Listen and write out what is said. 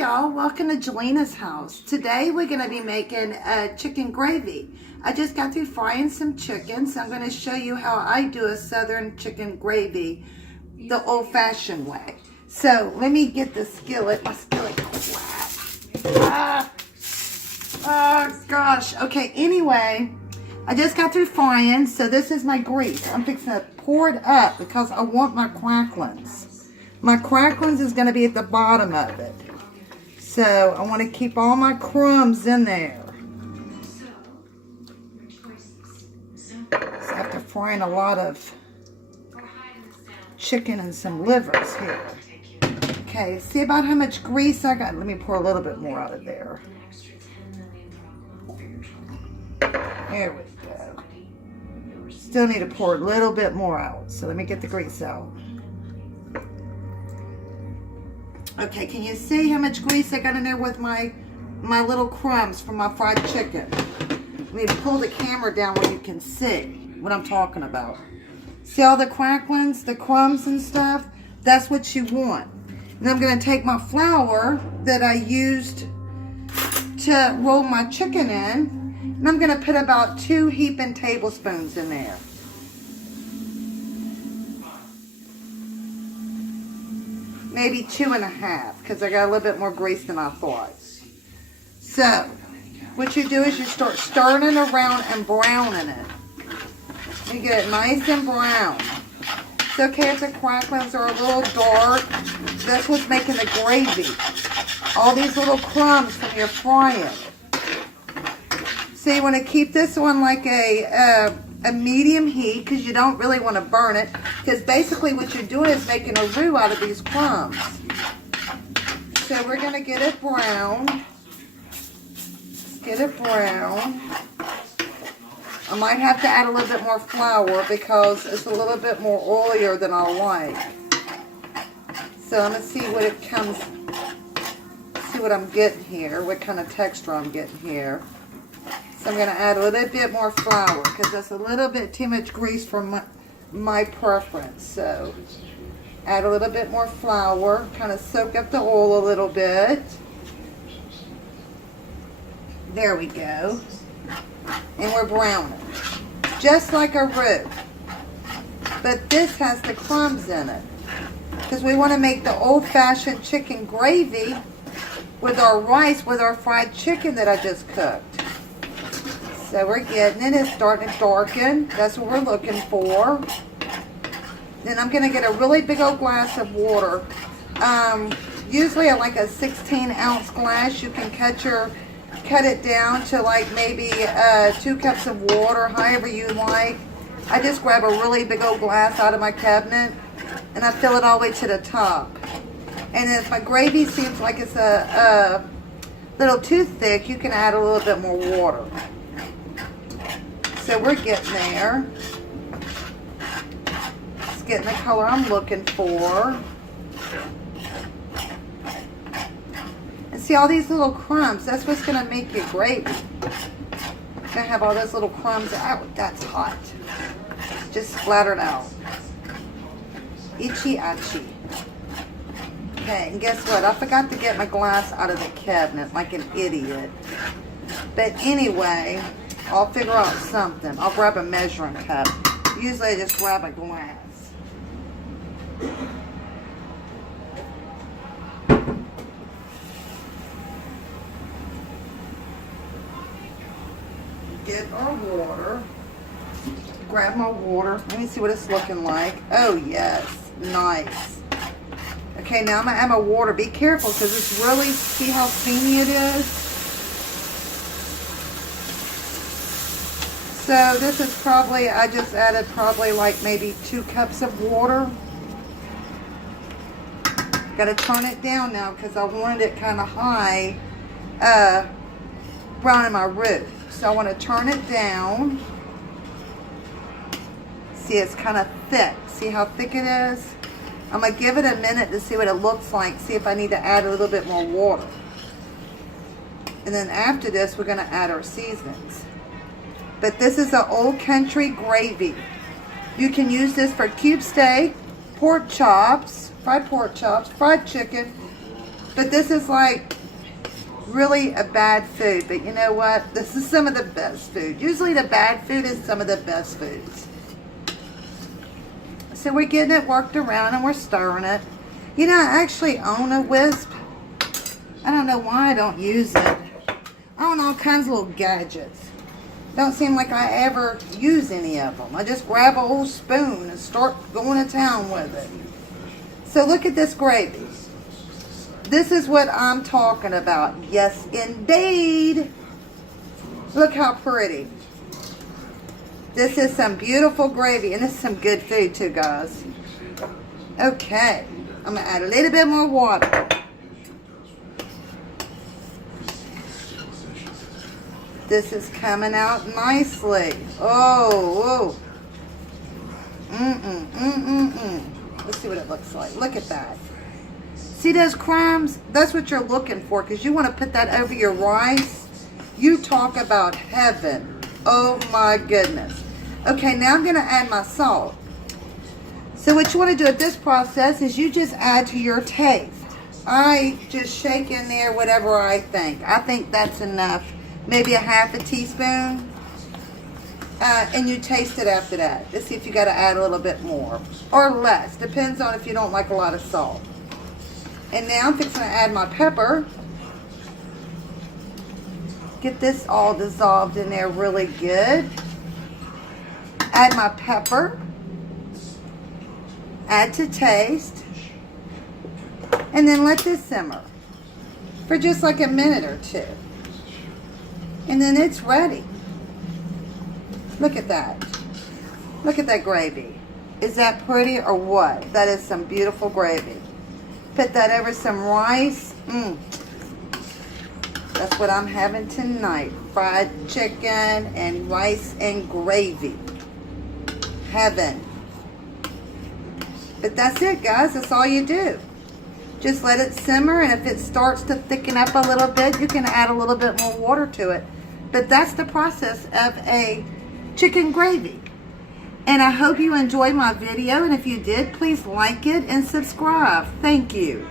y'all, welcome to Jeleena's house. Today we're going to be making chicken gravy. I just got through frying some chicken, so I'm going to show you how I do a southern chicken gravy the old-fashioned way. So let me get the skillet. My skillet got wet. Oh gosh. Okay, anyway, I just got through frying, so this is my grease. I'm fixing to pour it up because I want my cracklings. My cracklings is going to be at the bottom of it. So I want to keep all my crumbs in there. So after frying a lot of chicken and some livers here. Okay, see about how much grease I got? Let me pour a little bit more out of there. There we go. Still need to pour a little bit more out. So let me get the grease out. Okay, can you see how much grease I got in there with my little crumbs from my fried chicken? Let me pull the camera down where you can see what I'm talking about. See all the cracklings, the crumbs and stuff? That's what you want. And I'm going to take my flour that I used to roll my chicken in, and I'm going to put about 2 heaping tablespoons in there. Maybe 2.5, because I got a little bit more grease than I thought. So, what you do is you start stirring it around and browning it. You get it nice and brown. It's okay if the cracklings are a little dark. That's what's making the gravy. All these little crumbs from your frying. So you want to keep this on like a medium heat, because you don't really want to burn it, because basically what you're doing is making a roux out of these crumbs. So we're going to get it brown. Let's get it brown. I might have to add a little bit more flour because it's a little bit more oilier than I like. So I'm going to see what it comes, see what I'm getting here, what kind of texture I'm getting here. So I'm going to add a little bit more flour because that's a little bit too much grease for my preference. So add a little bit more flour, kind of soak up the oil a little bit. There we go. And we're browning, just like a roux. But this has the crumbs in it because we want to make the old-fashioned chicken gravy with our rice, with our fried chicken that I just cooked. So we're getting it. It's starting to darken. That's what we're looking for. Then I'm going to get a really big old glass of water. Usually I like a 16-ounce glass. You can cut it down to like maybe 2 cups of water, however you like. I just grab a really big old glass out of my cabinet and I fill it all the way to the top. And if my gravy seems like it's a little too thick, you can add a little bit more water. So we're getting there. It's getting the color I'm looking for. And see all these little crumbs? That's what's going to make your gravy. You're going to have all those little crumbs out. That's hot. Just splatter it out. Itchy, itchy. Okay, and guess what? I forgot to get my glass out of the cabinet like an idiot. But anyway, I'll figure out something. I'll grab a measuring cup. Usually I just grab a glass. Get our water. Grab my water. Let me see what it's looking like. Oh yes, nice. Okay, now I'm going to add my water. Be careful because it's really, see how steamy it is? So this is probably, I just added probably like maybe 2 cups of water. Got to turn it down now because I wanted it kind of high, browning my roux. So I want to turn it down. See, it's kind of thick. See how thick it is? I'm going to give it a minute to see what it looks like. See if I need to add a little bit more water. And then after this, we're going to add our seasonings. But this is an old country gravy. You can use this for cube steak, pork chops, fried chicken, But this is like really a bad food. But you know what? This is some of the best food. Usually the bad food is some of the best foods. So we're getting it worked around and we're stirring it. You know, I actually own a Wisp. I don't know why I don't use it. I own all kinds of little gadgets. Don't seem like I ever use any of them. I just grab a whole spoon and start going to town with it. So look at this gravy. This is what I'm talking about. Yes, indeed. Look how pretty. This is some beautiful gravy, and this is some good food too, guys. Okay, I'm gonna add a little bit more water. This is coming out nicely. Oh, whoa. Let's see what it looks like. Look at that. See those crumbs? That's what you're looking for, because you want to put that over your rice. You talk about heaven. Oh my goodness. Okay, now I'm going to add my salt. So what you want to do at this process is you just add to your taste. I just shake in there whatever I think. I think that's enough. Maybe a half a teaspoon. And you taste it after that. Let's see if you got to add a little bit more. Or less. Depends on if you don't like a lot of salt. And now I'm fixing to add my pepper. Get this all dissolved in there really good. Add my pepper. Add to taste. And then let this simmer for just like a minute or two. And then it's ready. Look at that. Look at that gravy. Is that pretty or what? That is some beautiful gravy. Put that over some rice. That's what I'm having tonight. Fried chicken and rice and gravy. Heaven. But that's it, guys. That's all you do. Just let it simmer, and if it starts to thicken up a little bit, you can add a little bit more water to it. But that's the process of a chicken gravy. And I hope you enjoyed my video, and if you did, please like it and subscribe. Thank you.